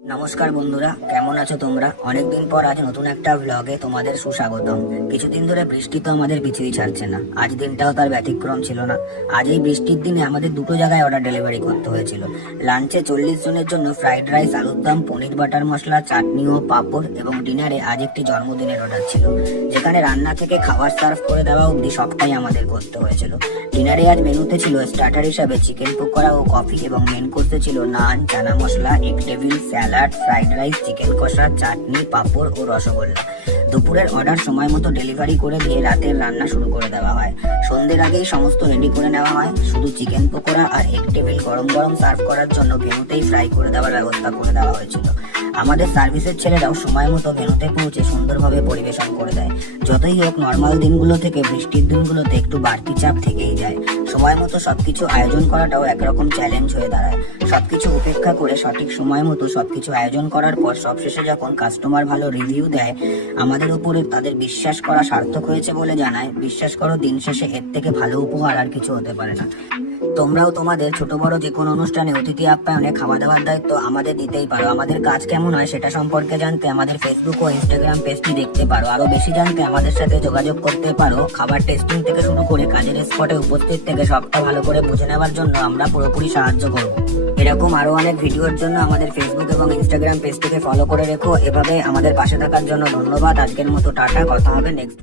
নমস্কার বন্ধুরা, কেমন আছো তোমরা? অনেকদিন পর আজ নতুন একটা ব্লগে তোমাদের সুস্বাগতম। কিছুদিন ধরে বৃষ্টি তো আমাদের পিছুই ছাড়ছে না, আজ দিনটাও তার ব্যতিক্রম ছিল না। আজ এই বৃষ্টির দিনে আমাদের দুটো জায়গায় অর্ডার ডেলিভারি করতে হয়েছিল। লাঞ্চে 40 জনের জন্য ফ্রাইড রাইস, আলুর দম, পনির বাটার মশলা, চাটনি ও পাঁপড়, এবং ডিনারে আজ একটি জন্মদিনের অর্ডার ছিল, যেখানে রান্না থেকে খাবার সার্ভ করে দেওয়া অবধি সবটাই আমাদের করতে হয়েছিল। ডিনারে আজ মেনুতে ছিল স্টার্টার হিসাবে চিকেন পকোড়া ও কফি, এবং মেন কোর্সে ছিল naan, chana masala, egg table, salad, fried rice, chicken কষা, চাটনি, পাঁপড় ও রসগোল্লা। দুপুরের অর্ডার সময় মতো ডেলিভারি করে দিয়ে রাতের রান্না শুরু করে দেওয়া হয়। সন্ধ্যের আগেই সমস্ত রেডি করে নেওয়া হয়, শুধু চিকেন পকোড়া আর এগ টেবিল গরম গরম সার্ভ করার জন্য ভেনুতেই ফ্রাই করে দেওয়ার ব্যবস্থা করে দেওয়া হয়েছিল। আমাদের সার্ভিসের ছেলেরাও সময় মতো ভেনুতে পৌঁছে সুন্দরভাবে পরিবেশন করে দেয়। যতই হোক, নর্মাল দিনগুলো থেকে বৃষ্টির দিনগুলোতে একটু বাড়তি চাপ থেকেই যায়। সময় মতো সবকিছু আয়োজন করাটাও একরকম চ্যালেঞ্জ হয়ে দাঁড়ায়। সবকিছু উপেক্ষা করে সঠিক সময় মতো সবকিছু আয়োজন করার পর সবশেষে যখন কাস্টমার ভালো রিভিউ দেয়, আমাদের উপরে তাদের বিশ্বাস করা সার্থক হয়েছে বলে জানায়। বিশ্বাস করো, দিন শেষে এর থেকে ভালো উপহার আর কিছু হতে পারে না। তোমরাও তোমাদের ছোট বড় যে কোনো অনুষ্ঠানে অতিথি আপ্যায়নে খাওয়া দাওয়ার দায়িত্ব আমাদের দিতেই পারো। আমাদের কাজ কেমন হয় সেটা সম্পর্কে জানতে আমাদের ফেসবুক ও ইনস্টাগ্রাম পেজটি দেখতে পারো। আরো বেশি জানতে আমাদের সাথে যোগাযোগ করতে পারো। খাবার টেস্টিং থেকে শুরু করে কাজের স্পটে উপস্থিত থেকে সবটা ভালো করে বুঝে নেওয়ার জন্য আমরা পুরোপুরি সাহায্য করব। এরকম আরো অনেক ভিডিওর জন্য আমাদের ফেসবুক এবং ইনস্টাগ্রাম পেজটিকে ফলো করে রেখো। এভাবে আমাদের পাশে থাকার জন্য ধন্যবাদ। আজকের মতো টাটা, কথা হবে নেক্সট।